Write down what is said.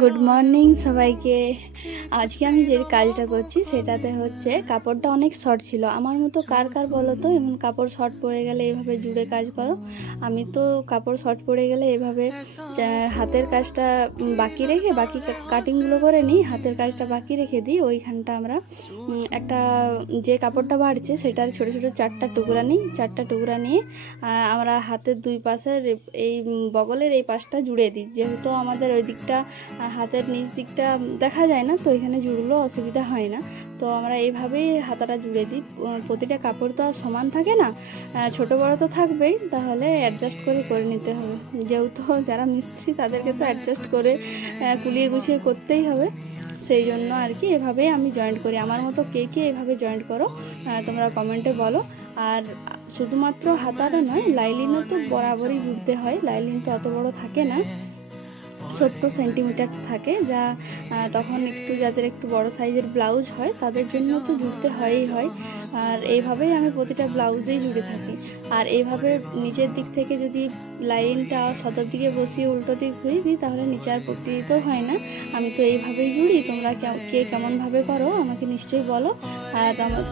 Good morning সবাইকে। আজকে আমি যে কাজটা করছি সেটাতে হচ্ছে কাপড়টা অনেক শর্ট ছিল। আমার মতো কার কার বলো তো এমন কাপড় শর্ট পড়ে গেলে এভাবে জুড়ে কাজ করো? আমি তো কাপড় শর্ট পড়ে গেলে এভাবে হাতের কাজটা বাকি রেখে বাকি কাটিংগুলো করে নিই, হাতের কাজটা বাকি রেখে দিই। ওইখানটা আমরা একটা যে কাপড়টা বাড়ছে সেটার ছোটো ছোটো চারটা টুকরা নিই। চারটা টুকরা নিয়ে আমরা হাতের দুই পাশের এই বগলের এই পাশটা জুড়ে দিই। যেহেতু আমাদের ওই দিকটা হাতের নিচ দিকটা দেখা যায় না, তো এখানে জুড়লেও অসুবিধা হয় না। তো আমরা এইভাবেই হাতাটা জুড়ে দিই। প্রতিটা কাপড় তো আর সমান থাকে না, ছোটো বড়ো তো থাকবেই, তাহলে অ্যাডজাস্ট করে নিতে হবে। যেহেতু যারা মিস্ত্রি তাদেরকে তো অ্যাডজাস্ট করে কুলিয়ে গুছিয়ে করতেই হবে। সেই জন্য আর কি এভাবেই আমি জয়েন্ট করি। আমার মতো কে কে এভাবে জয়েন্ট করো তোমরা কমেন্টে বলো। আর শুধুমাত্র হাতাটা নয়, লাইলিনও তো বরাবরই জুড়তে হয়। লাইলিন তো অত বড় থাকে না, 70 সেন্টিমিটার থাকে, যা তখন একটু যাদের একটু বড় সাইজের ব্লাউজ হয় তাদের জন্য তো জুড়তে হয়ই হয়। আর এইভাবেই আমি প্রতিটা ব্লাউজেই জুড়ে থাকি। আর এইভাবে নিচের দিক থেকে যদি লাইনটা সদর দিকে বসিয়ে উল্টো দিকে ঘুরিয়ে দিই তাহলে নিচে আর পড়তে দিতেও হয় না। আমি তো এইভাবেই জুড়ি। তোমরা কে কেমনভাবে করো আমাকে নিশ্চয়ই বলো। আর আমার